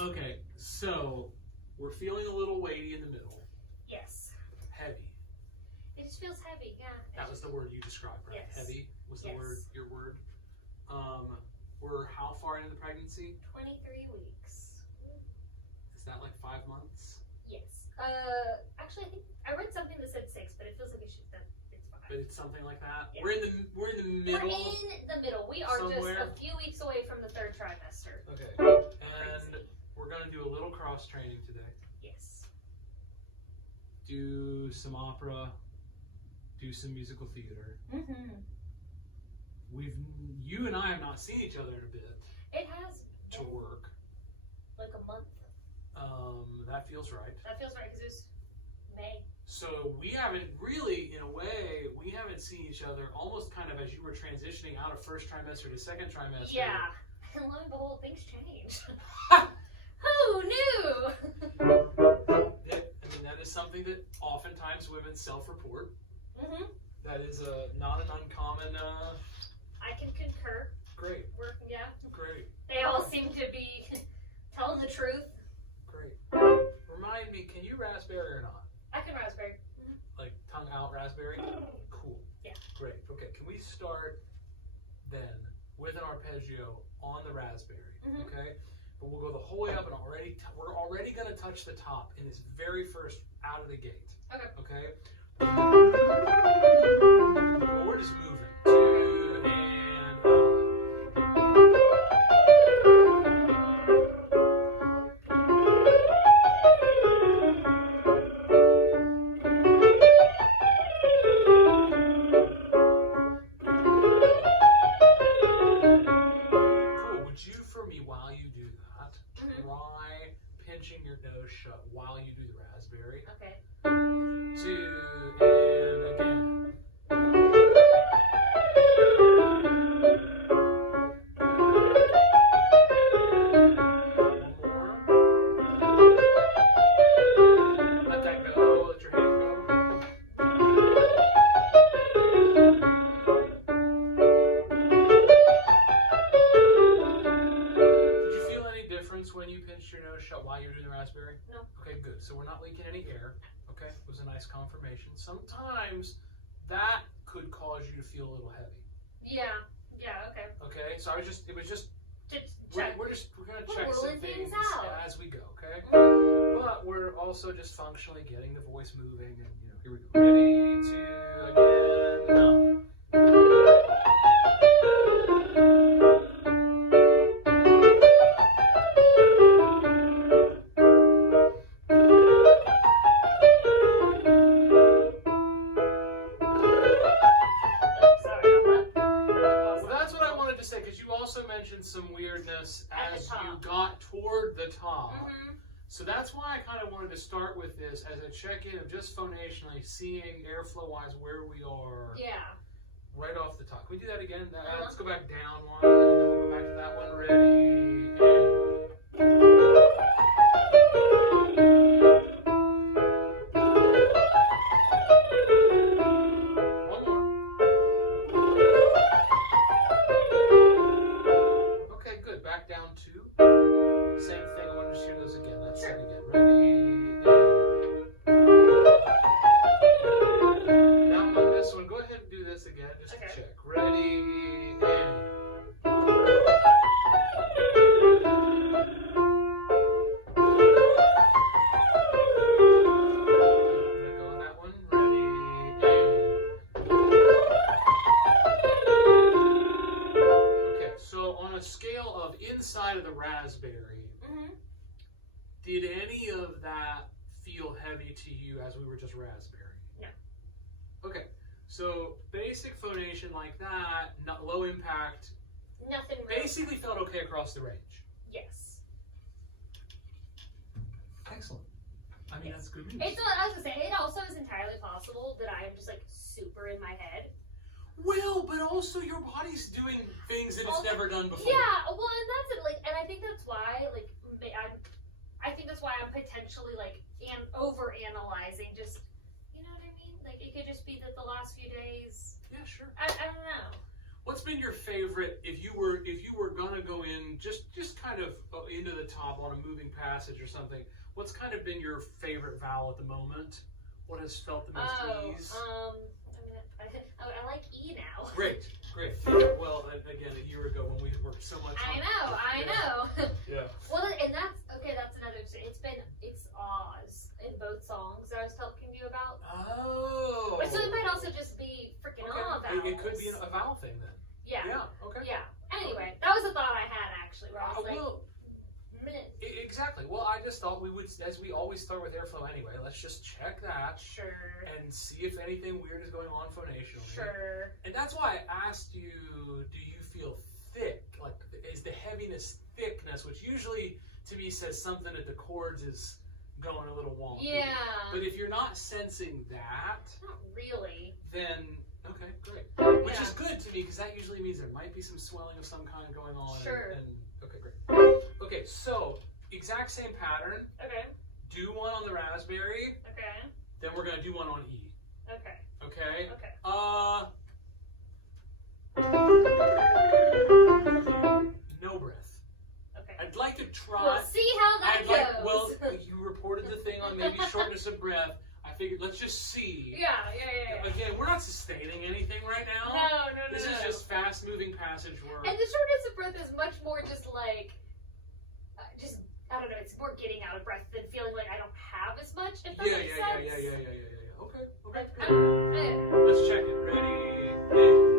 Okay, so we're feeling a little weighty in the middle. Yes. Heavy. It just feels heavy, yeah. That was the word you described, right? Yes. Heavy was the Yes. word, your word. We're how far into the pregnancy? 23 weeks. Is that like 5 months? Yes. Actually, I think I read something that said 6, but it feels like it's 5. But it's something like that. Yeah. We're in the middle. We're in the middle. We are somewhere. just a few weeks away from the 3rd trimester. Okay. And Crazy. we're gonna do a little cross training today. Yes. Do some opera. Do some musical theater. Mm-hmm. You and I have not seen each other in a bit. It has to been work. like a month. That feels right. That feels right because it was May. So we haven't really, in a way, we haven't seen each other almost kind of as you were transitioning out of 1st trimester to 2nd trimester. Yeah. And lo and behold, things changed. Who knew? That is something that oftentimes women self-report. Mm-hmm. That is not an uncommon. I can concur. Great. Yeah. Great. They all seem to be telling the truth. Great. Remind me, can you raspberry or not? I can raspberry. Like tongue out raspberry? Cool. Yeah. Great. Okay, can we start then with an arpeggio on the raspberry? Okay? But we'll go the whole way up and we're already going to touch the top in this very first out of the gate. Okay. Okay? We're just moving. 2 and Cool. Would you, for me, while you do that, try pinching your nose shut while you do the raspberry? Okay. 2 and again. Let that go. Let your hand go. Did you feel any difference when you pinched your nose shut while you were doing the raspberry? No. Okay, good. So we're not leaking any air. Okay, it was a nice confirmation. Sometimes that could cause you to feel a little heavy. Yeah. Yeah. Okay. Okay, so it was just Check. we're gonna check some rolling things things out. as we go, okay? But we're also just functionally getting the voice moving, and here we go. Ready to again. No. Some weirdness as you got toward the top. So that's why I kind of wanted to start with this as a check-in of just phonationally seeing airflow-wise where we are. Yeah. Right off the top. Can we do that again? Let's go back down one, and then we'll go back to that one. Ready, and... inside of the raspberry, did any of that feel heavy to you as we were just raspberry? No. Okay, so basic phonation like that, not low impact, nothing really. Basically felt okay across the range. Yes. Excellent. I mean, that's good news. It's, I was gonna say, it also is entirely possible that I am just like super in my head. Well, but also your body's doing things that it's never done before. Yeah, well, and that's it. Like, and I think that's why, like, I think that's why I'm potentially like over analyzing. Just, you know what I mean? Like, it could just be that the last few days. Yeah, sure. I don't know. What's been your favorite, if you were gonna go in just kind of into the top on a moving passage or something? What's kind of been your favorite vowel at the moment? What has felt the most ease? I like E now. Great. Well, again, a year ago when we had worked so much. I know. Yeah. Well, and that's another. It's Oz in both songs that I was talking to you about. Oh. So it might also just be freaking vowels. It could be a vowel thing then. Yeah. Yeah. Okay. Yeah. Anyway, that was a thought I had actually. Where I was like, exactly. Well, I just thought we would, as we always start with airflow anyway, let's just check that. Sure. And see if anything weird is going on phonationally. Sure. And that's why I asked you, do you feel thick? Like, is the heaviness thickness, which usually to me says something at the chords is going a little wonky. Yeah. But if you're not sensing that, not really, then okay, great. Which is good to me because that usually means there might be some swelling of some kind going on. Sure. And okay, great. Okay, so exact same pattern. Okay. Do one on the raspberry. Okay. Then we're gonna do one on E. Okay. Okay. Okay. No breath. Okay. I'd like to try. We'll see how that goes. Well, you reported the thing on maybe shortness of breath. I figured let's just see. Yeah. Again, we're not sustaining anything right now. No. This is just fast-moving passage work. And the shortness of breath is much more just like, I don't know. It's more getting out of breath than feeling like I don't have as much. If that makes sense. Yeah. Okay. Like, Let's check it. Ready?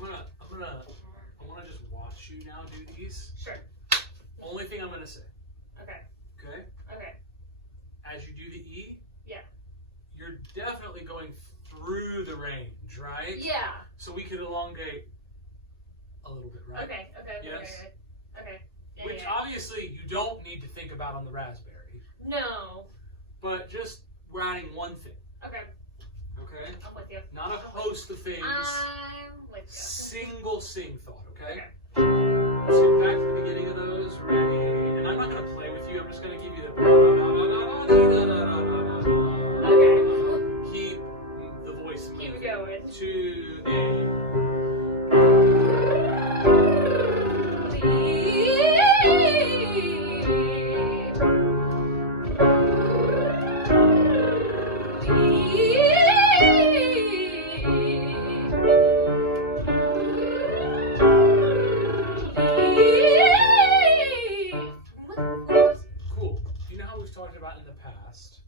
I want to just watch you now do these. Sure. Only thing I'm going to say. Okay. Okay? Okay. As you do the E, Yeah. you're definitely going through the range, right? Yeah. So we could elongate a little bit, right? Okay. Yes. Okay. Yeah, Which obviously you don't need to think about on the raspberry, No. but just we're adding one thing, Okay. okay? I'm with you. Not a host of things. I'm with you. Single sing thought, okay? Okay. So back to the beginning of those, ready? And I'm not going to play with you, I'm just going to give you the Okay. keep the voice moving. Keep going. To the cool. You know how we've talked about in the past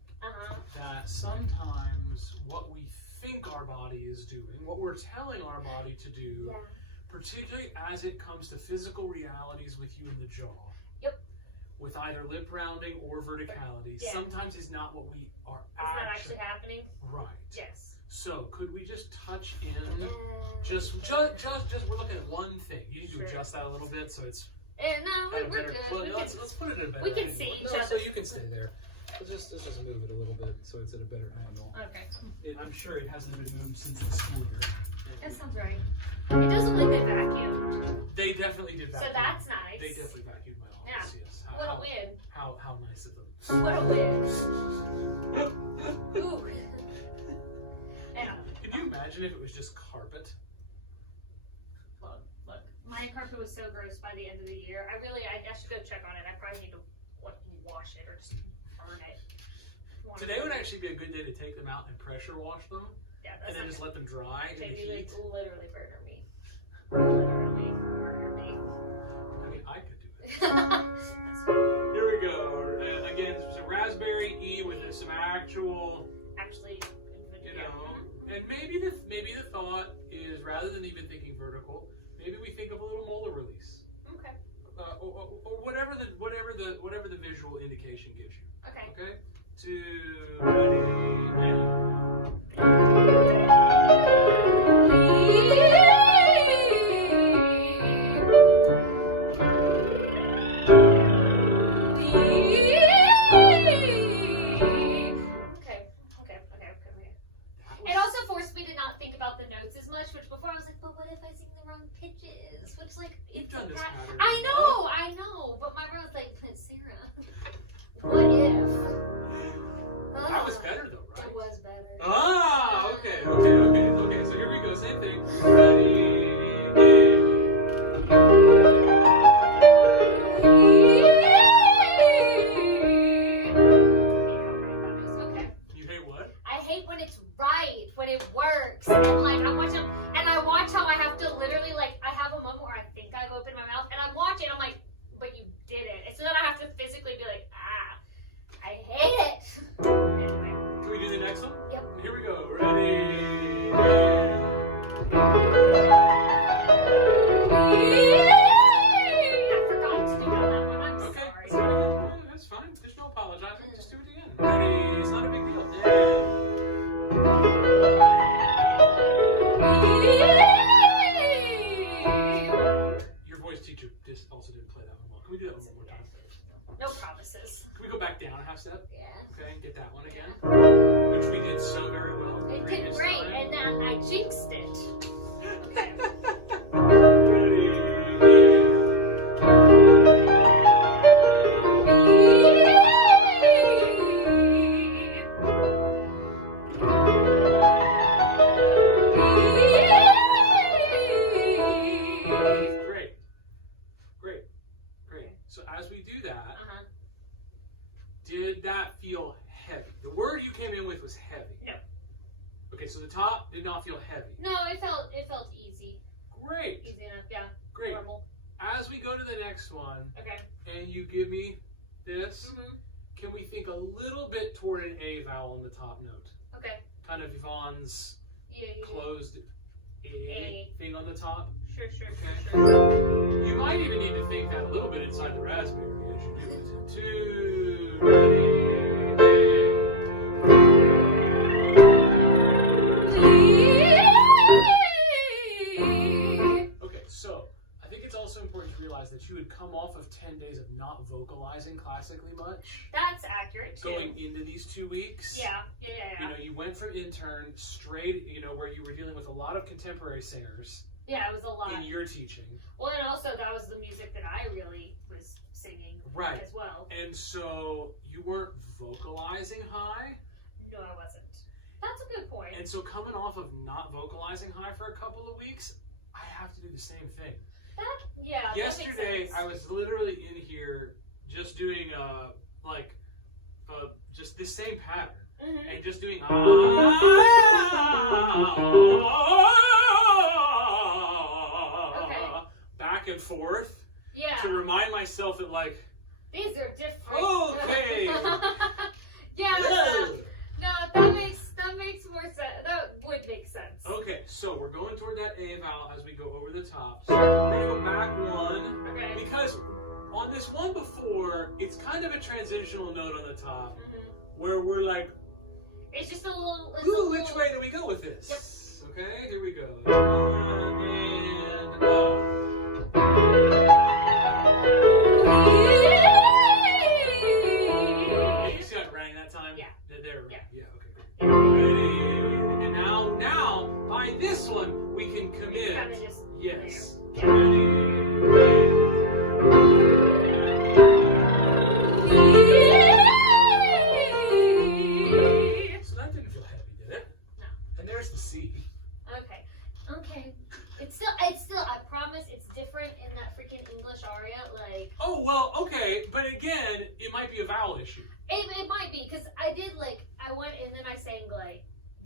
that sometimes what we think our body is doing, what we're telling our body to do, particularly as it comes to physical realities with you in the jaw, with either lip rounding or verticality, sometimes is not what we are actually happening. Right. Yes. So could we just touch in? Just we're looking at one thing. You need to adjust that a little bit so it's No, at a we're better. good. Let's put it at a better. We can angle. see each No, other. So you can stay there. Let's just move it a little bit so it's at a better angle. Okay. I'm sure it hasn't been moved since the school year. That sounds right. It does look like they vacuumed. They definitely did vacuum. So that's nice. They definitely vacuumed my office. Yes. What a win. How nice of them. What a win. Ooh. Yeah. Can you imagine if it was just carpet? Look. My carpet was so gross by the end of the year. I should go check on it. I probably need to wash it or just burn it. Today would actually be a good day to take them out and pressure wash them. Yeah, And then just let them dry in the Maybe heat. literally murder me. Literally murder me. I mean, I could do it. That's Here we go. Again, some raspberry E with some actual, actually, and maybe the thought is rather than even thinking vertical, maybe we think of a little molar release. Okay. Or whatever the visual indication gives you. Okay. Okay. 2, ready, and. we do that one more time? No promises. Can we go back down a half step? Yeah. Okay, get that one again. Which we did so very well. It did great, and then I jinxed it. Okay. Great. So as we do that, did that feel heavy? The word you came in with was heavy. No. Okay, so the top did not feel heavy. No, it felt easy. Great. Easy enough, yeah. Great. Normal. As we go to the next one, Okay. and you give me this, Mm-hmm. can we think a little bit toward an A vowel in the top note? Okay. Kind of Yvonne's Yeah. closed A thing on the top. Sure. You might even need to think that a little bit inside the raspberry as you do it. 2, okay, so I think it's also important to realize that you had come off of 10 days of not vocalizing classically much. That's accurate too. Going into these 2 weeks. Yeah. You know, you went from intern straight, where you were dealing with a lot of contemporary singers. Yeah, it was a lot. In your teaching. Well, and also that was the music that I really was singing as well. And so you weren't vocalizing high. No, I wasn't. That's a good point. And so coming off of not vocalizing high for a couple of weeks, I have to do the same thing. Yesterday, I was literally in here just doing just this same pattern. Mm-hmm. And just doing back and forth to remind myself that these are different. Okay. That makes more sense. That would make sense. Okay, so we're going toward that A vowel as we go over the top. So we're gonna go back one. Okay. Because on this one before, it's kind of a transitional note on the top where we're like, it's just a little. Which way do we go with this? Yep. Okay, here we go. And you see how it rang that time? Yeah. There. Yeah. Okay. Ready? And now by this one we can commit. Kind of just Yes. There. Ready? So that didn't feel heavy, did it? No. And there's the C. Okay. It's still. I promise, it's different in that freaking English aria. Oh well, okay, but again, it might be a vowel issue. It might be because I did I went and then I sang the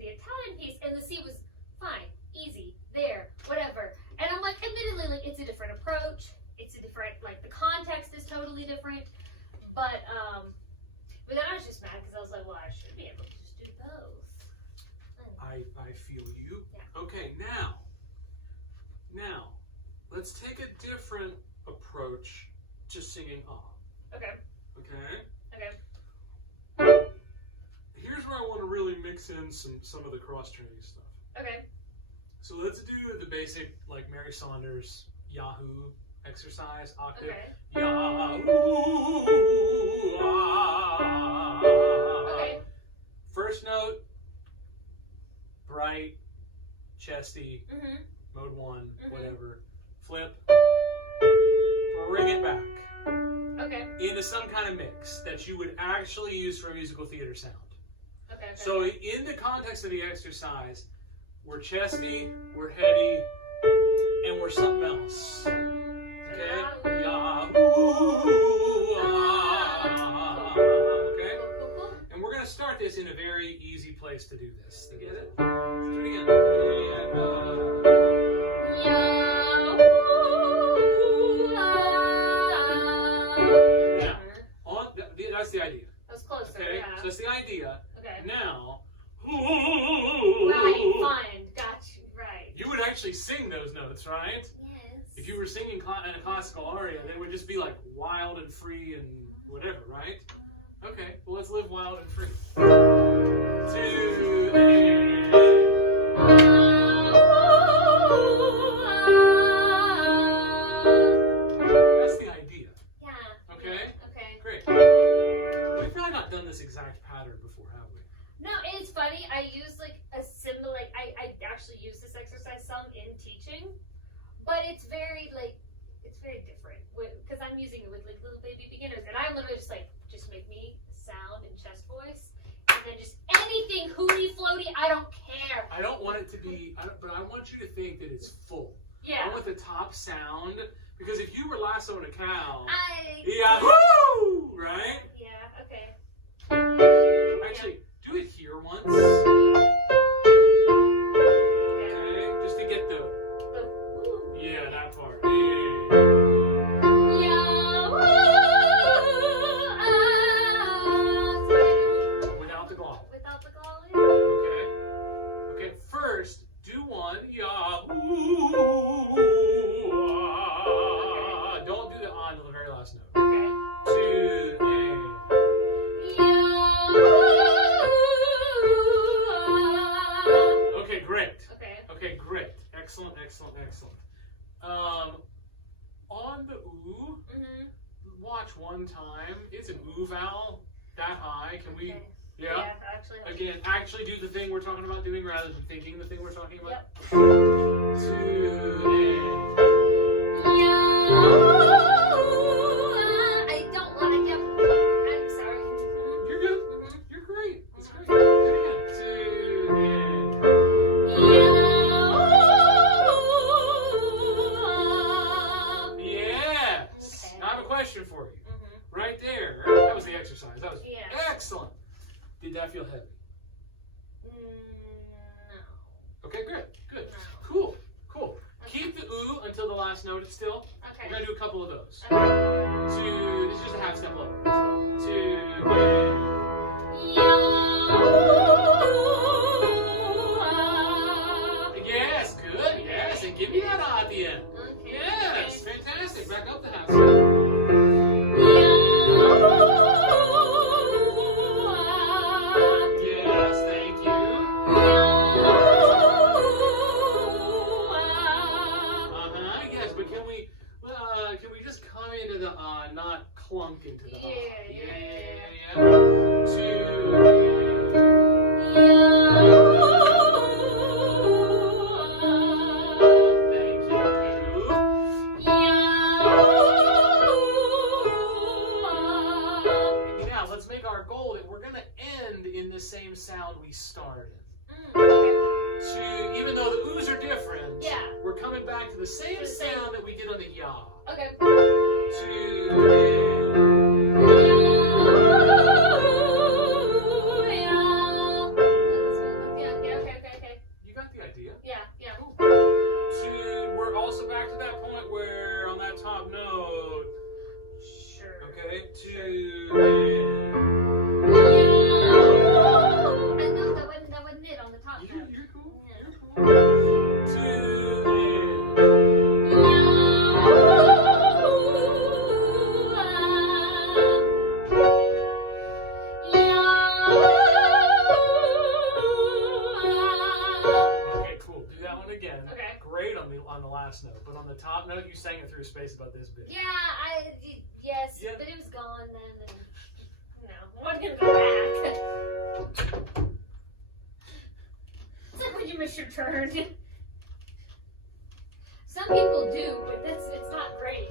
Italian piece and the C was fine, easy, there, whatever. And I'm admittedly, it's a different approach. It's a different the context is totally different. But then I was just mad because I was well, I should be able to just do both. I feel you. Yeah. Okay, now, let's take a different approach to singing ah. Okay. Here's where I want to really mix in some of the cross-training stuff. Okay. So let's do the basic, Mary Saunders, Yahoo exercise, octave. Okay. Yahoo, ah. Okay. First note, bright, chesty, Mhm. mode 1, Mhm. whatever. Flip, bring it back Okay. into some kind of mix that you would actually use for a musical theater sound. Okay. So in the context of the exercise, we're chesty, we're heady, and we're something else. Okay? Okay? And we're going to start this in a very easy place to do this. You get it? Let's do it again. That's the idea. That was closer, Okay? yeah. So that's the idea. Okay. Now, Right, fine. Got you. Right. you would actually sing those notes, right? Yes. If you were singing in a classical aria, they would just be wild and free and whatever, right? Okay, well let's live wild and free. 2, That's the idea. Yeah, it's very different because I'm using it with like little baby beginners, and I'm literally just like, just make me sound and chest voice, and then just anything hooty floaty. I don't care. I don't want it to be, but I want you to think that it's full. Yeah. I want the top sound, because if you were lassoing a cow, Yeah. Yahoo! Right? Yeah. Okay. Actually, do it here once. Yeah. Okay, just to get the Woo. yeah, that part. Without the glottal. Without the glottal. Okay. Okay. First, do one. Yahoo! Don't do the on until the very last note. Okay. Two. Okay, great. Okay. Okay, great. Excellent, excellent, excellent. On the oo, watch one time. It's an oo vowel that high. Can we? Okay. Yeah. Yeah, actually. Again, actually do the thing we're talking about doing rather than thinking the thing we're talking about. Yep. I don't want to get. I'm sorry. You're good. You're great. It's great. Do it again. Yes. Okay. I have a question for you. Right there. That was the exercise. That was excellent. Did that feel heavy? No. Okay, good. Good. No. Cool. Cool. Keep the oo until the last note. It's still. Okay. We're gonna do a couple of those. Okay. Two. This is just a half step lower. Two. Yes. Good. Yes. And give me that ah at the end. Okay. Yes. Fantastic. Back up the half step. Yes. Thank you. Yes, but can we just come into the not clunk into the Yeah. Thank you. Now let's make our goal that we're gonna end in the same sound we started. Even though the oohs are different, we're coming back to the same sound that we did on the yah. Okay. Okay. You got the idea. Yeah. Cool. We're also back to that point where on that top note. Sure. Okay. No, that wasn't it on the top. You're cool. Yeah. You're cool. Okay, cool. Do that one again. Okay. Great on the last note, but on the top note, you sang it through a space about this big. Yeah, yes, Yeah. but it was gone then. And, no, I wasn't gonna go back. It's like when you miss your turn. Some people do, but it's not great.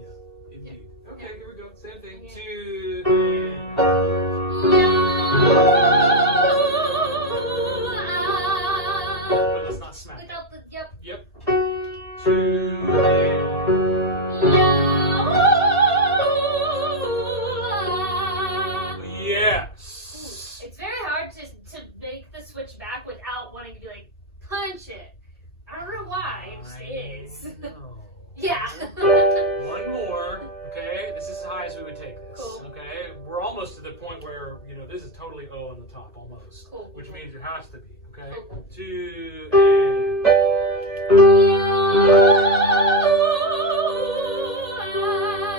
Yeah, indeed. Okay, here we go. Same thing. Yeah. But let's not smack it. Without the yep. Yep. Yes. It's very hard to make the switch back without wanting to be like, punch it. I don't know why, it just is. Yeah. One more. Okay, this is as high as we would take this. Cool. Okay, we're almost to the point where this is totally O on the top almost, Cool. which means it has to be. Okay, Cool. 2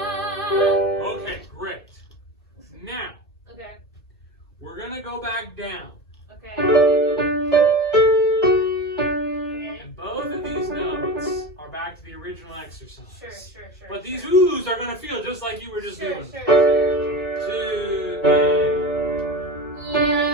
Okay, great. Now Okay. we're gonna go back down, Okay. and both of these notes are back to the original exercise. Sure. But these oohs are gonna feel just like you were just doing. Sure. 2 Yeah.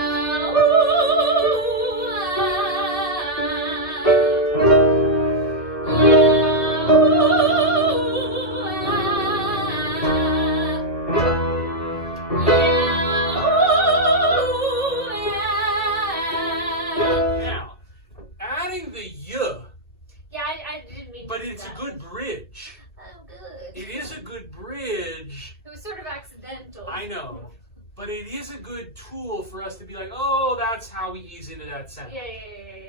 we ease into that sound. Yeah.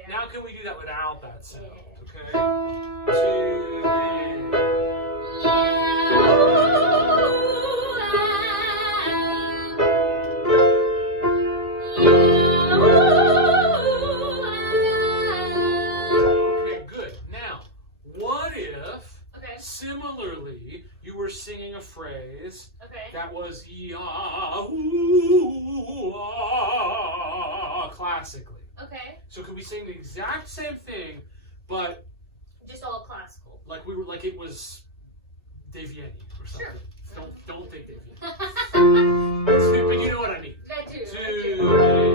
Now can we do that without that sound? Yeah. Okay? 2, Okay, good. Now, what if, similarly, you were singing a phrase that was classically? Okay. So could we sing the exact same thing, but just all classical? like it was Devieni or something? Sure. Don't think Devieni. But you know what I mean. That too.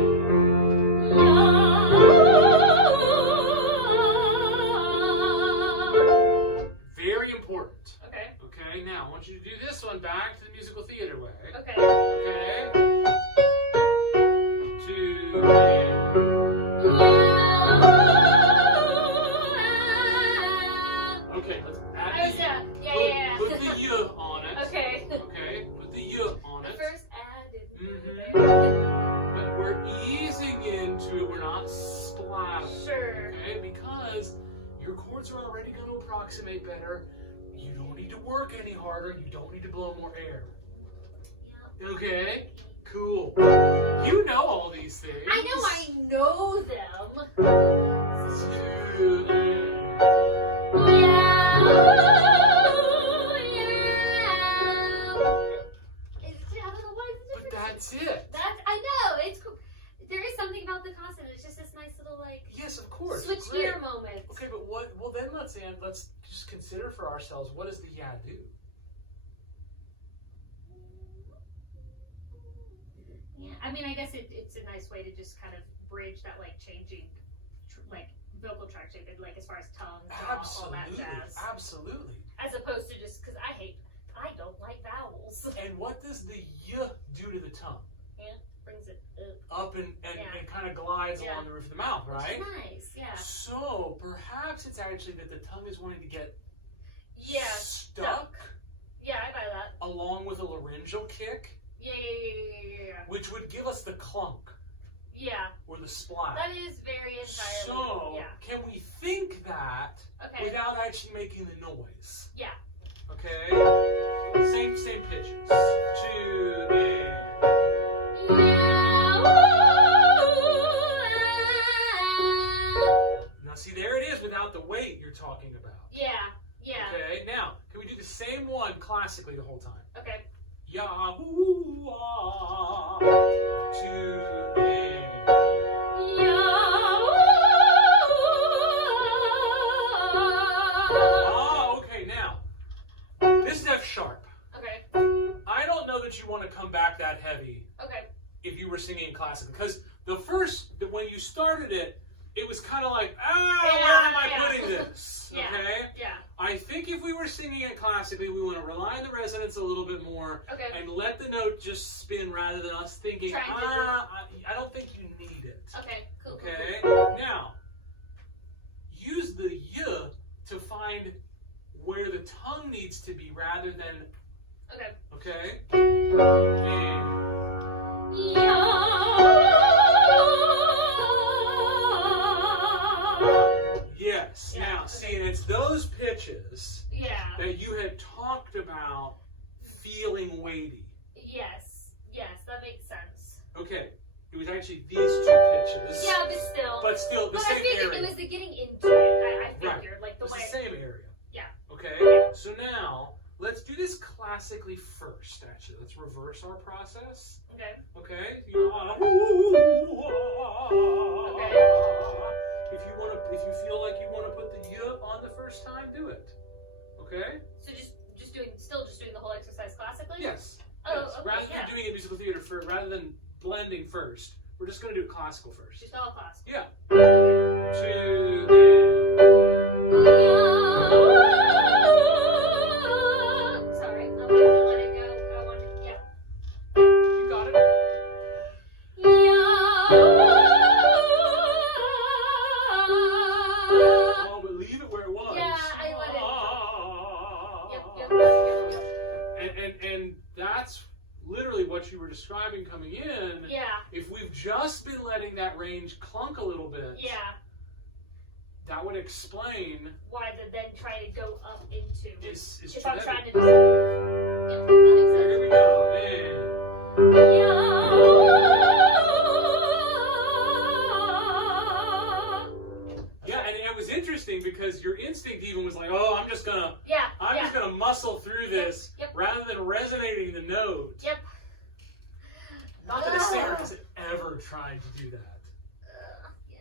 Very important. Okay. Okay, now I want you to do this one back to the musical theater way. Okay. Okay. 2, Okay, let's add put the y on it. Okay. Okay, put the y on The it. first added. But we're easing into it. We're not splattering. Sure. Okay, because your chords are already going to approximate better. You don't need to work any harder. You don't need to blow more air. Yeah. Okay? Cool. You know all these things. I know them. But that's it. I know. It's cool. There is something about the consonant. It's just this nice little Yes, of course. switch Great. gear moment. Okay, but what? Well, then let's just consider for ourselves, what does the yeah do? Yeah, I mean, I guess it's a nice way to just kind of bridge that changing vocal tract shape, as far as tongue, jaw, all that jazz. Absolutely. As opposed to just because I don't like vowels. And what does the y do to the tongue? Yeah, brings it Up and kind of glides along the roof of the mouth, right? Which is nice, yeah. So perhaps it's actually that the tongue is wanting to get stuck. Yeah, I buy that. Along with a laryngeal kick, Yeah. which would give us the clunk Yeah, or the splat. that is very entirely. So can we think that Okay. without actually making the noise? Yeah. Okay. Same pitches. 2 and. Now see, there it is without the weight you're talking about. Yeah. Okay, now, can we do the same one classically the whole time? Okay. Yahoo! 2 and. Okay, now, this is F sharp. Okay. I don't know that you want to come back that heavy Okay. if you were singing classical, because when you started it, it was kind of like, where am I putting this? Yeah. Okay? Yeah. I think if we were singing it classically, we want to rely on the resonance a little bit more Okay. and let the note just spin rather than us thinking, I don't think you need it. Okay. Cool. Okay? Now, use the y to find where the tongue needs to be rather than, Okay. and. Yes. Yeah, Now, okay. see, and it's those pitches Yeah. that you had talked about feeling weighty. Yes. That makes sense. Okay. It was actually these two pitches. Yeah, but still. the But same I figured area. it was the getting into it. I figured Right. the It's way. the same area. Yeah. Okay? Okay. So now, let's do this classically first, actually. Let's reverse our process. Okay. Okay? Okay. If you feel like you want to put the y on the first time, do it. Okay? So just doing the whole exercise classically. Yes. Oh, Yes. okay, Rather yeah. than doing it musical theater rather than blending first, we're just going to do it classical first. Just all classical. Yeah. 2 and. Sorry, I wanted to let it go. Yeah. You got it. Oh, but leave it where it was. Yeah, I let it. Yep. And that's literally what what you were describing coming in, Yeah. if we've just been letting that range clunk a little bit, Yeah. that would explain Why the then try to go up into is if too I'm heavy. trying to do that makes sense. Here we go, man. Yeah, and it was interesting because your instinct even was like, oh, I'm just gonna muscle through this rather than resonating the note. Yep. Not that a singer has ever tried to do that. Yeah.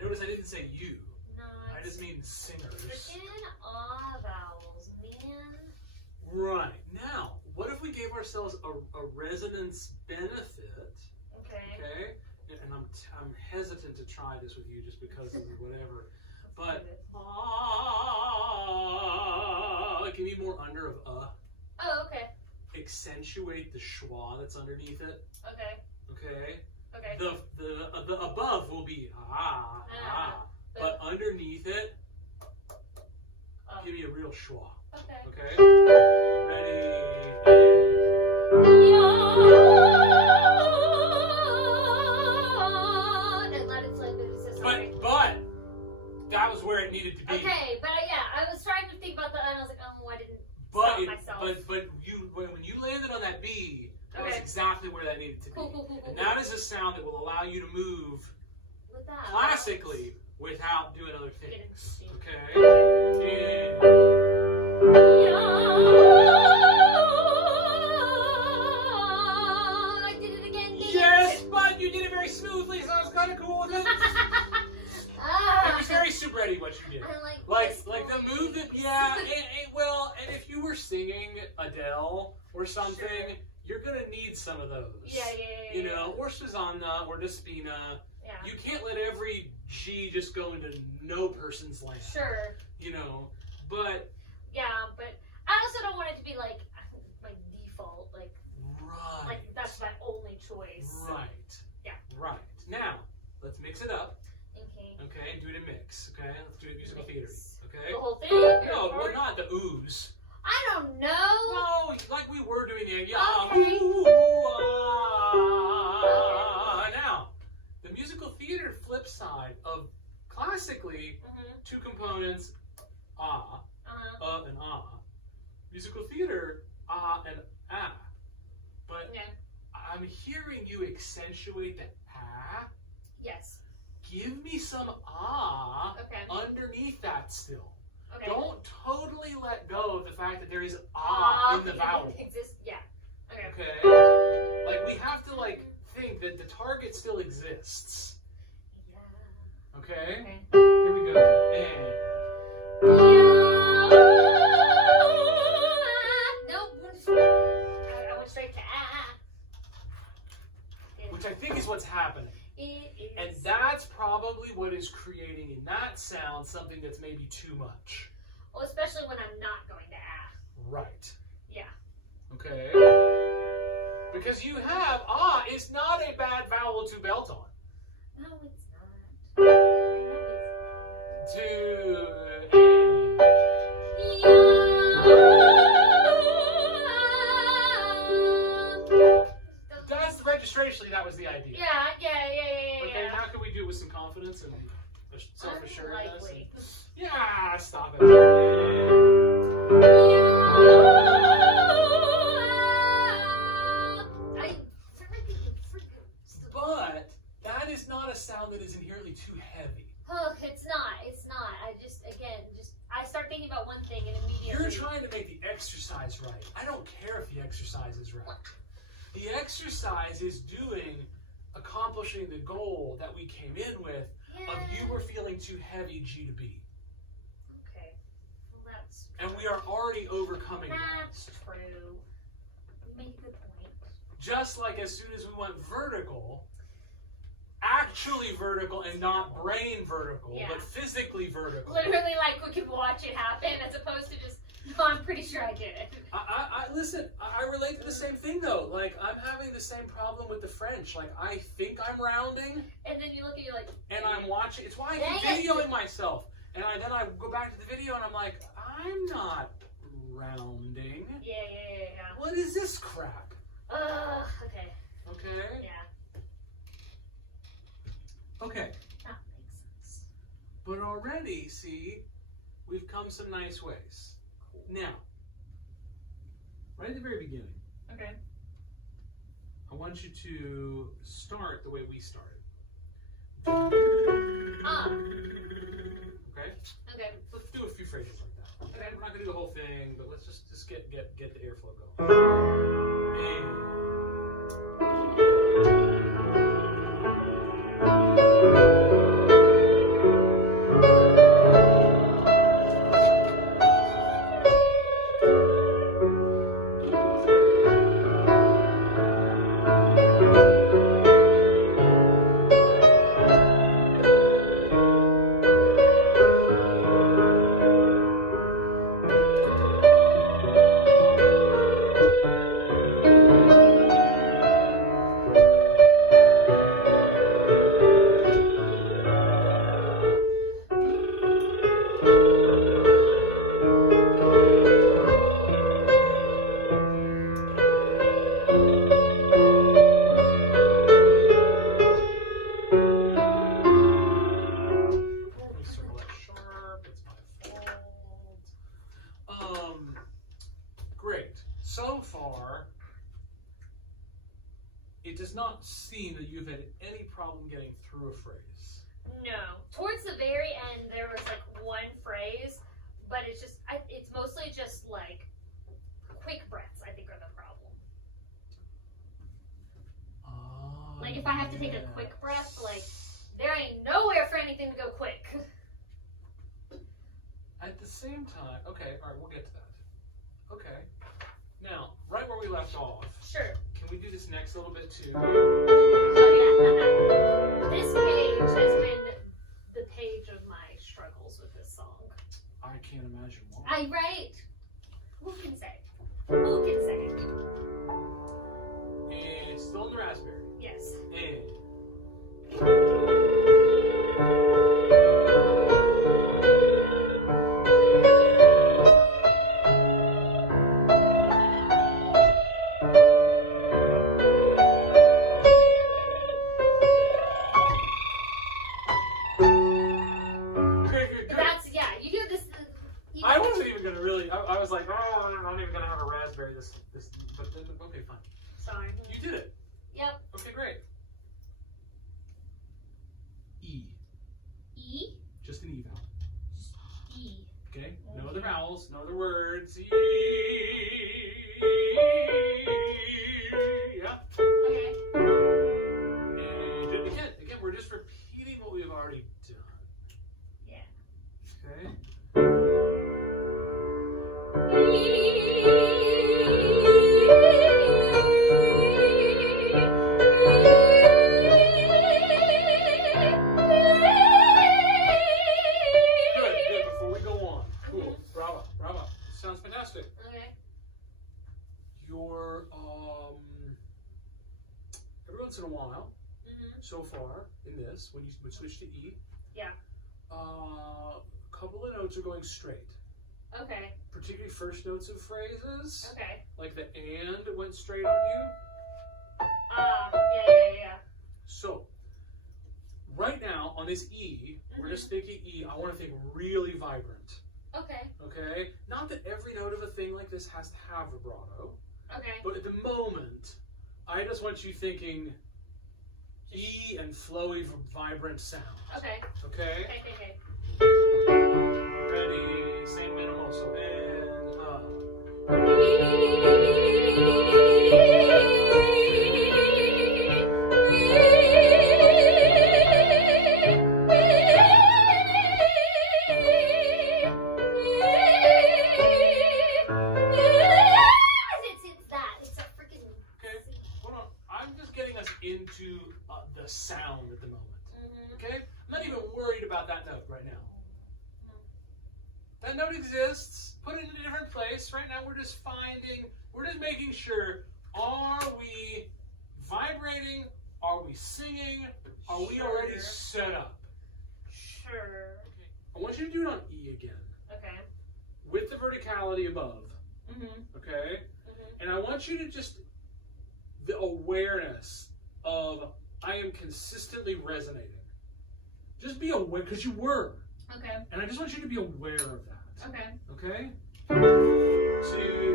Notice I didn't say you. No, I just mean singers. freaking vowels, man. Right. Now, what if we gave ourselves a resonance benefit? Okay? And I'm hesitant to try this with you just because of whatever. But it can be more under of Oh, okay. Accentuate the schwa that's underneath it. Okay. Okay? Okay. The above will be but underneath it, give me a real schwa. Okay. Okay? Ready? But that was where it needed to be. Okay, but I was trying to think about that, and I was like, oh, I didn't stop myself. But when you landed on that B, that was exactly where that needed to be. Cool. And that is a sound that will allow you to move With that, classically without doing other things. Okay? I did it again, didn't Yes, but you did it very smoothly, so I was kind of cool with it. It was very soubrette what you did. I Like the move that, and if you were singing Adele or something, you're gonna need some of those. Yeah. You know, or Susanna, or Despina. Yeah. You can't let every G just go into no person's land. Sure. You know, but. Yeah, but I also don't want it to be like my default, like that's my only choice. Right. Yeah. Right. Now, let's mix it up. Okay. Do it in mix. Okay, let's do it in musical theater. Okay. The whole thing? No, we're not the ooze. I don't know. No, like we were doing the Okay. Now, the musical theater flip side of classically two components, and musical theater, and But I'm hearing you accentuate the Yes. Give me some underneath that still. Okay. Don't totally let go of the fact that there is in the vowel. Yeah. Okay. Okay? Like, we have to, think that the target still exists. Yeah. Okay? Here we go. And... Nope. I went straight to Which I think is what's happening. It is. And that's probably what is creating in that sound something that's maybe too much. Well, especially when I'm not going to Right. Yeah. Okay? Because you have, is not a bad vowel to belt on. No, it's not. That's registrationally, that was the idea. Yeah. Okay, how can we do it with some confidence and self-assuredness? Unlikely. Yeah, stop it. But that is not a sound that is inherently too heavy. Oh, it's not. I start thinking about one thing and immediately. You're trying to make the exercise right. I don't care if the exercise is right. The exercise is accomplishing the goal that we came in with of you were feeling too heavy G to B. Okay. Well, that's true. And we are already overcoming that. That's true. You make a good point. Just like as soon as we went vertical, actually vertical and not brain vertical, but physically vertical. Literally, like we could watch it happen as opposed to just, no, I'm pretty sure I did it. Listen, I relate to the same thing though. Like, I'm having the same problem with the French. Like, I think I'm rounding. And then you look at you like. And I'm watching. It's why I'm videoing myself. And then I go back to the video and I'm like, I'm not rounding. Yeah. What is this crap? Okay. Okay? Yeah. Okay. That makes sense. But already, see, we've come some nice ways. Now, right at the very beginning, Okay. I want you to start the way we started. Ah. Okay? Okay. Let's do a few phrases like that. Okay? We're not going to do the whole thing, but let's just get the airflow going. So far, it does not seem that you've had any problem getting through a phrase. No. Towards the very end, there was like one phrase, but it's mostly just like quick breaths, I think, are the problem. Like if I have to take a quick breath, like there ain't nowhere for anything to go quick. At the same time, okay, all right, we'll get to that. Okay. Now, right where we left off. Sure. Can we do this next little bit too? Oh yeah. This page has been the page of my struggles with this song. I can't imagine why. Right? Who can say? Who can say? And still in the raspberry. Yes. And. I wasn't even gonna really. I was like, oh, I'm not even gonna have a raspberry. This, but then, okay, fine. Sorry. You did it. Yep. Okay, great. E. E. Just an E vowel. E. Okay. No other vowels. No other words. E. Yeah. Okay. And again, we're just repeating what we've already done. Yeah. Okay. Good. Before we go on. Cool. Bravo. Sounds fantastic. Okay. You're, every once in a while, so far in this, when you would switch to E, yeah, a couple of notes are going straight. Okay. Particularly first notes of phrases. Okay. Like the and went straight on you. Yeah. So, right now on this E, we're just thinking E. I want to think really vibrant. Okay. Okay? Not that every note of a thing like this has to have vibrato. Okay. But at the moment, I just want you thinking E and flowy, vibrant sound. Okay. Okay? Okay. Ready? Same minimal. So and into the sound at the moment. Okay? I'm not even worried about that note right now. That note exists. Put it in a different place. Right now we're just making sure, are we vibrating? Are we singing? Are we already set up? Sure. Okay. I want you to do it on E again. Okay. With the verticality above. Okay? And I want you to just the awareness of I am consistently resonating. Just be aware, because you were. Okay. And I just want you to be aware of that. Okay. Okay? 2,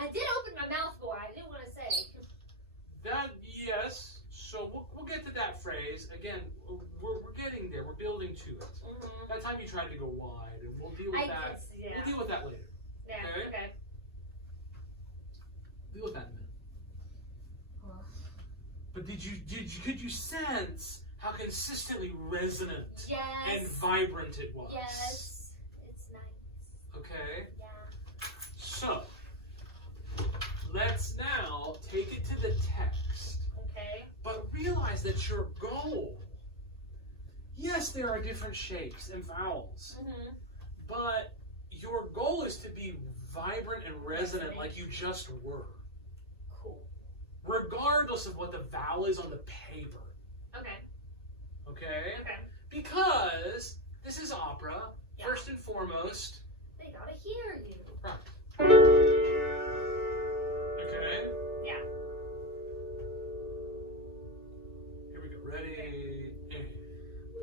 I did open my mouth more. I didn't want to say. that, yes. So we'll get to that phrase. Again, we're getting there. We're building to it. Mm-hmm. That time you tried to go wide, and we'll deal with that. Yeah. We'll deal with that later. Yeah. Okay. Deal with that in a minute. But could you sense how consistently resonant Yes. and vibrant it was? Yes. It's nice. Okay. Yeah. So let's now take it to the text. Okay. But realize that your goal, yes, there are different shapes and vowels, Mm-hmm. but your goal is to be vibrant and resonant like you just were. Cool. Regardless of what the vowel is on the paper. Okay. Okay? Okay. Because this is opera, Yeah. first and foremost. They gotta hear you. Right. Okay? Yeah. Here we go. Ready? And.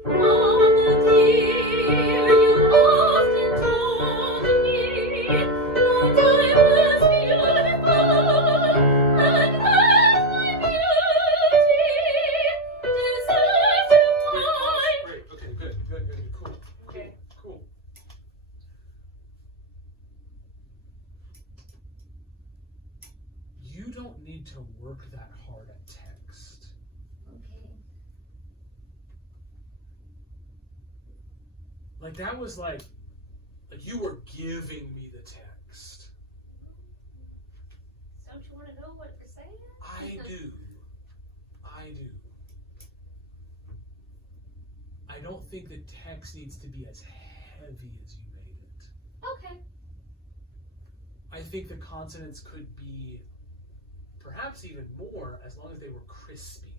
Mama dear, you often told me that I was beautiful, and that my beauty deserves to find. Great. Okay, good. Cool. Okay. Cool. You don't need to work that hard at text. Okay. Like that was like you were giving me the text. Don't you want to know what to say? I do. I don't think the text needs to be as heavy as you made it. Okay. I think the consonants could be perhaps even more as long as they were crispy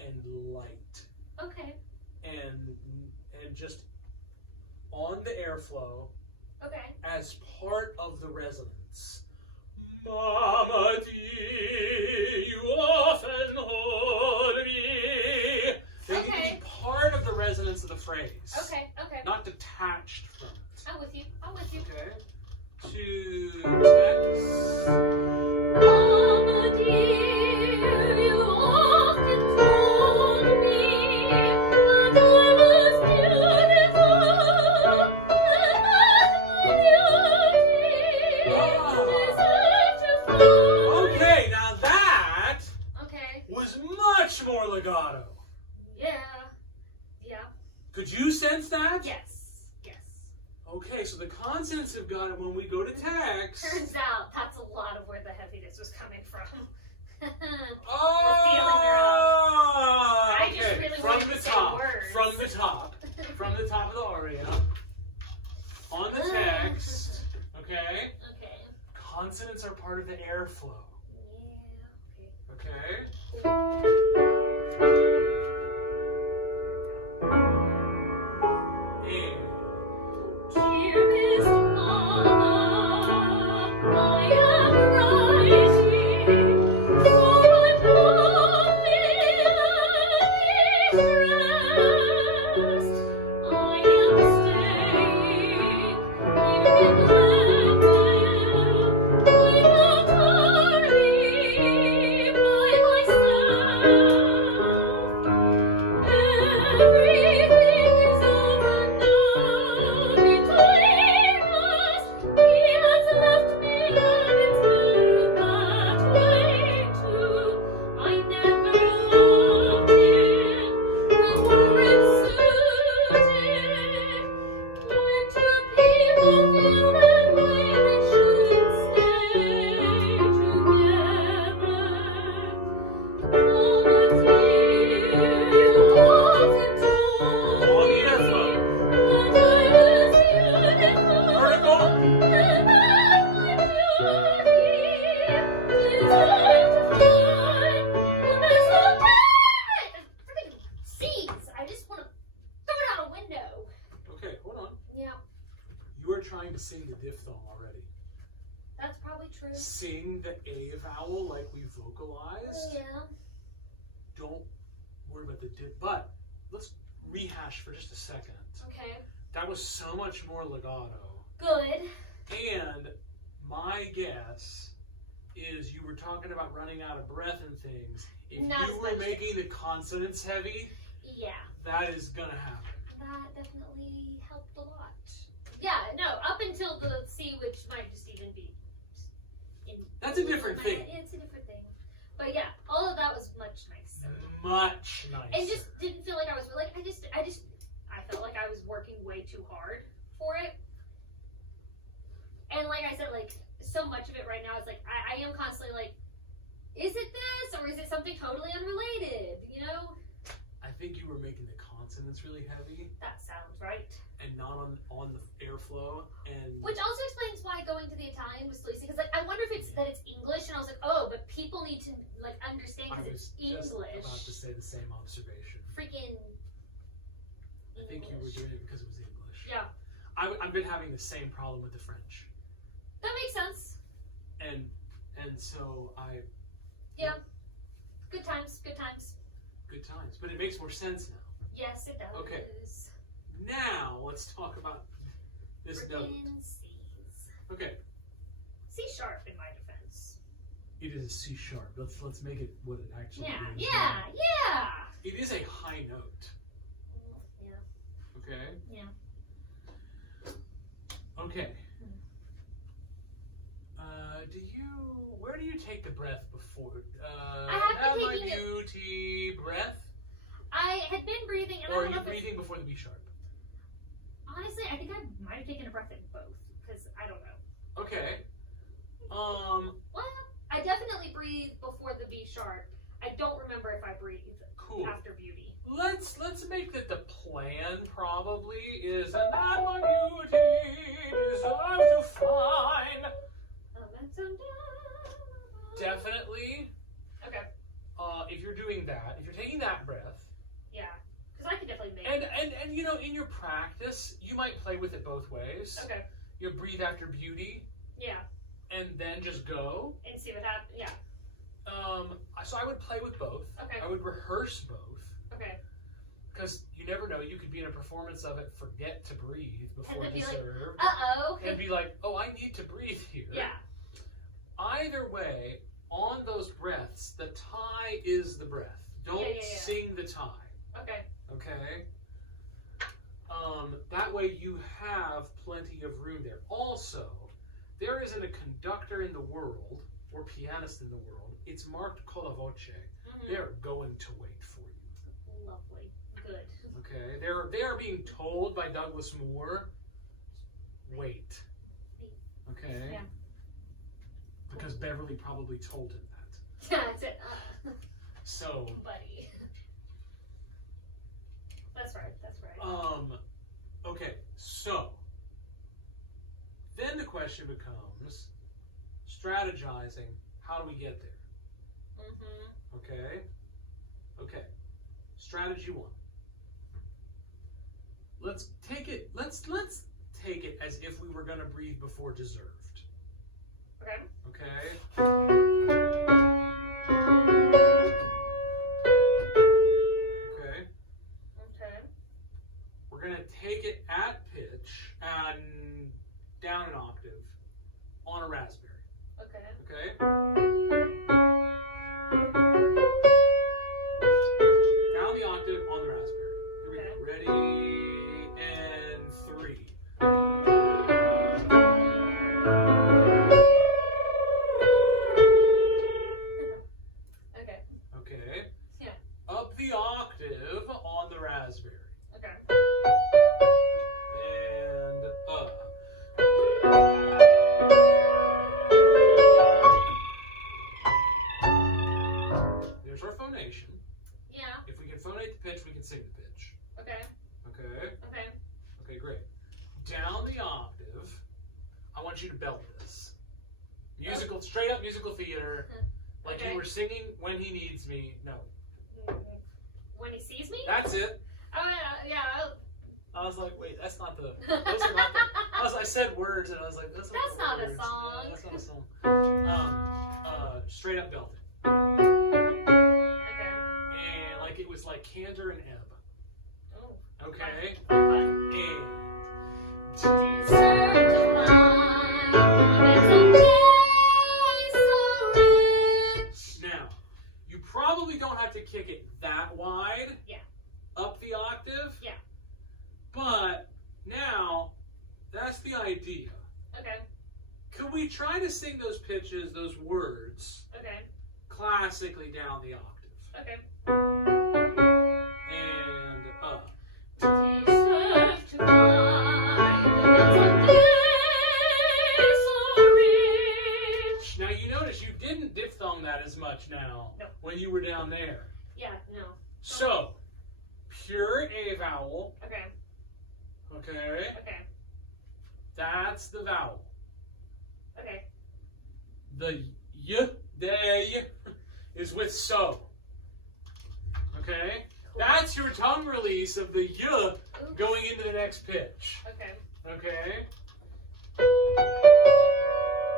and light Okay. and just on the airflow Okay. as part of the resonance. Mama dear, you often hold me. They need to be part of the resonance of the phrase. Okay. Okay. Not detached from it. I'm with you. Okay? To text. Mama dear, you often told me that I was beautiful, and that my beauty deserved to find. Okay, now that Okay. was much more legato. Yeah. Yeah. Could you sense that? Yes. Okay, so the consonants have got it when we go to text. Turns out that's a lot of where the heaviness was coming from. Oh! I just really from wanted the to say top. words. From the top of the aria. On the text. Okay? Okay. Consonants are part of the airflow. Yeah. Okay? Dearest Mama, I am writing for my rest. I am staying in London, my darling by my side. trying to sing the diphthong already. That's probably true. Sing the A vowel like we vocalized. Yeah. Don't worry about the dip. But let's rehash for just a second. Okay. That was so much more legato. Good. And my guess is you were talking about running out of breath and things. If Not you were much. making the consonants heavy, Yeah. that is gonna happen. That definitely helped a lot. Yeah, no, up until the C, which might just even be That's a different thing. It's a different thing. But yeah, all of that was much nicer. Much nicer. And just didn't feel like I was like I felt like I was working way too hard for it. And like I said, like so much of it right now is like I am constantly like, is it this or is it something totally unrelated? You know? I think you were making the consonants really heavy That sounds right. and not on the airflow. And Which also explains why going to the Italian was so easy. Because like I wonder if it's that it's English, and I was like, oh, but people need to like understand I because was it's just English. about to say the same observation. Freaking. I think you were doing it because it was English. Yeah, I've been having the same problem with the French, that makes sense. and so I. Yeah. Good times. Good times. Good times, but it makes more sense now. Yes, it does. Okay. Now let's talk about this note. Freaking C's. Okay, C sharp in my defense. it is a C sharp. Let's make it what it actually is. Yeah. It is a high note. Yeah. Okay. Yeah. Okay. Where do you take the breath before? I have been my taking it- beauty breath, I had been breathing, and or I are don't you know if it's, breathing before the B sharp? honestly, I think I might have taken a breath in both because I don't know. Okay. Well, I definitely breathe before the B sharp. I don't remember if I breathe Cool. after beauty. Let's make that the plan probably is that my beauty deserves to find. Definitely. Okay. If you're doing that, if you're taking that breath, Yeah, because I could definitely make and it. and you know, in your practice, you might play with it both ways. Okay. You breathe after beauty, Yeah, and then just go. and see what happens. Yeah. So I would play with both. Okay. I would rehearse both. Okay. Because you never know, you could be in a performance of it, forget to breathe before then be like, deserved, Uh-oh. and be like, oh, I need to breathe here. Yeah. Either way, on those breaths, the tie is the breath. Don't Yeah. sing the tie. Okay. Okay? That way you have plenty of room there. Also, there isn't a conductor in the world, or pianist in the world. It's marked con la voce. Mm-hmm. They're going to wait for you. Lovely. Good. Okay? They are being told by Douglas Moore, wait. Okay? Yeah. Because Beverly probably told him that. That's it. So, Buddy. That's right. okay, so then the question becomes strategizing, how do we get there? Mm-hmm. Okay, strategy one. Let's take it as if we were gonna breathe before deserved. Okay. Okay? We're going to take it at pitch and down an octave on a raspberry. Okay? Down the octave on the raspberry. Here we go. Ready? And 3. Okay. Yeah. Up the octave on the raspberry. Okay. And up. There's our phonation. Yeah. If we can phonate the pitch, we can sing the pitch. Okay. Okay? Okay. Okay, great. Down the octave, I want you to belt this. Musical, straight up musical theater. Like Okay. you were singing When He Needs Me. No. When he sees me? That's it. Oh, yeah. I was like, wait, that's not the. Those are not the. I said words, and I was like, that's not a words. song. Yeah, that's not a song. Straight up belted. Okay. And like it was like canter and ebb. Oh. Okay. Fun. And. Now, you probably don't have to kick it that wide. Yeah. Up the octave. Yeah. But now, that's the idea. Okay. Could we try to sing those pitches, those words, Okay. classically down the octave? Okay. And up. Now you notice you didn't diphthong that as much now when you were down there. Yeah, no. So, pure A vowel. Okay. Okay. Okay. That's the vowel. Okay. The y, day is with so. Okay? Cool. That's your tongue release of the y going into the next pitch. Okay. Okay?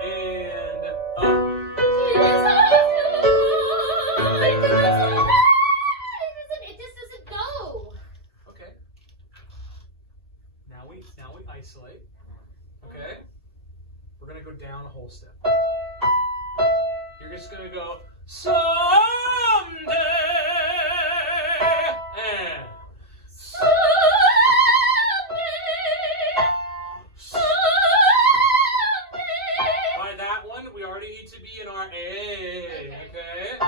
And It just doesn't go. okay. Now we isolate. Okay? We're gonna go down a whole step. You're just gonna go someday and by that one we already need to be in our A. Okay?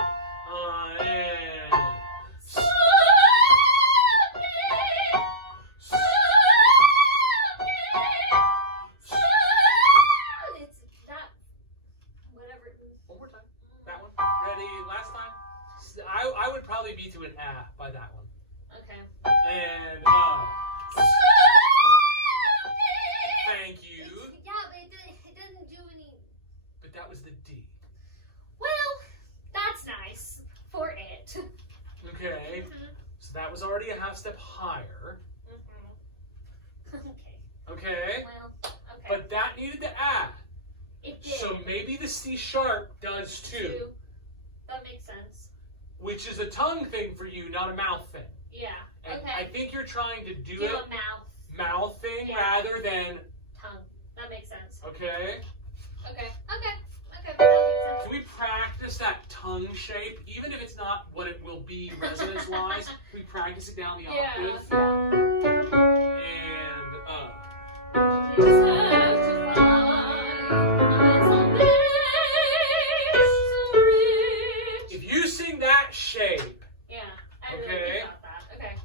And It's not whatever. one more time. That one. Ready? Last time. I would probably be to an A by that one. Okay. And thank you. Yeah, but it doesn't do any. But that was the D. Well, that's nice for it. Okay. So that was already a half step higher. Okay. Okay. Well, okay. But that needed to add. It did. So maybe the C sharp does too. That makes sense. Which is a tongue thing for you, not a mouth thing. Yeah. And Okay. I think you're trying to do Do it a mouth mouth thing Yeah. rather than tongue. That makes sense. okay. Okay. Okay. Okay. That makes sense. Can we practice that tongue shape, even if it's not what it will be resonance wise? We practice it down the octave. If you sing that shape, Yeah. I Okay. really got that. Okay.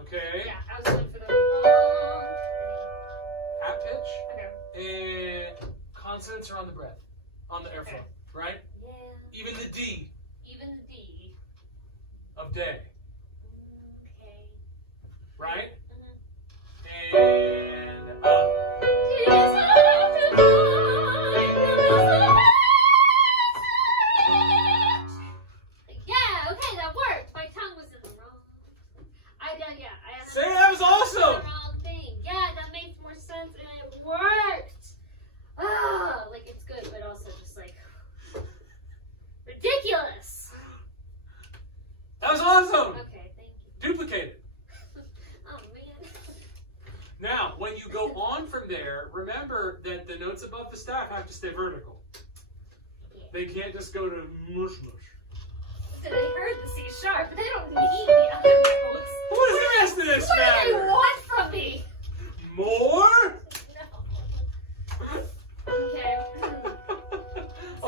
okay, Yeah. I was going for the wrong. at pitch, Okay. and consonants are on the breath, on the airflow, Okay. right? Yeah. Even the D Even the D. of day, Okay. right? Mhm. And Yeah, okay, that worked. My tongue was in the wrong. I say that was the awesome. wrong thing. Yeah, that makes more sense and it worked. Ah, like it's good, but also just like ridiculous. That was awesome. Okay, thank you. Duplicate it. Oh man. Now, when you go on from there, remember that the notes above the staff have to stay vertical. Yeah. They can't just go to mush mush. So they heard the C sharp, but they don't need the other notes. What does the rest of this What do they matter? want from me? More? No. Okay. A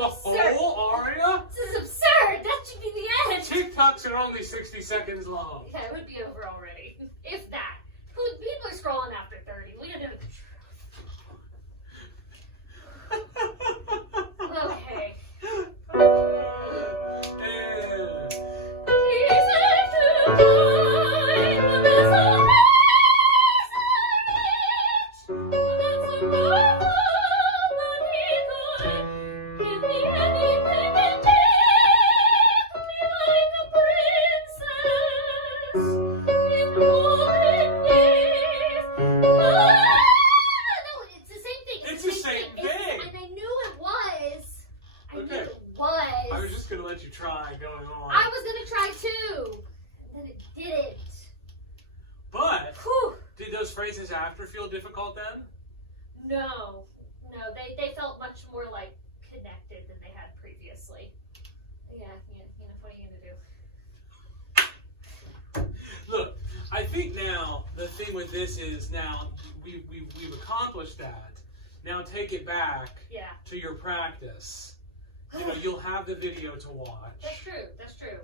whole aria? This is absurd. That should be the end. TikToks are only 60 seconds long. Yeah, it would be over already. If that. People are scrolling after 30. We gotta know the truth. Okay. phrases after feel difficult then? No, they felt much more like connected than they had previously. Yeah, what are you gonna do? Look, I think now the thing with this is now we've accomplished that. Now take it back to your practice. You know, you'll have the video to watch. That's true.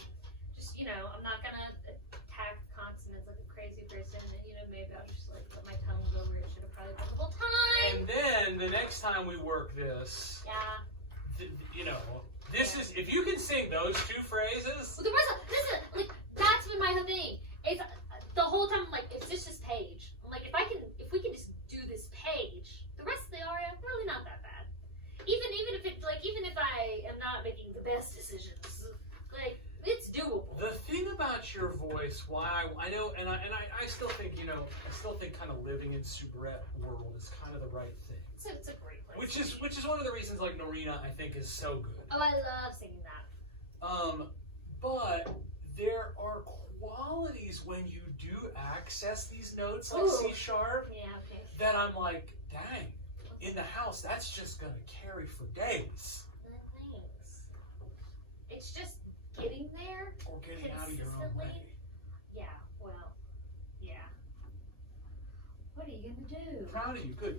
Just, I'm not gonna attack consonants like a crazy person, and maybe I'll just like let my tongue go where it should have probably been the whole time. And then the next time we work this, this is, if you can sing those two phrases. Well, the rest of like that's been my whole thing. It's the whole time I'm like, it's just this page. I'm like, if we can just do this page, the rest of the aria really not that bad. Even if I am not making the best decisions, like it's doable. The thing about your voice, why I know, and I still think kind of living in soubrette world is kind of the right thing. It's a great place. Which is one of the reasons like Norina I think is so good. Oh, I love singing that. But there are qualities when you do access these notes like C sharp that I'm like, dang, in the house that's just gonna carry for days. Thanks. It's just getting there. Or getting out of your own way. Yeah, well, yeah. What are you gonna do? Proud of you, good.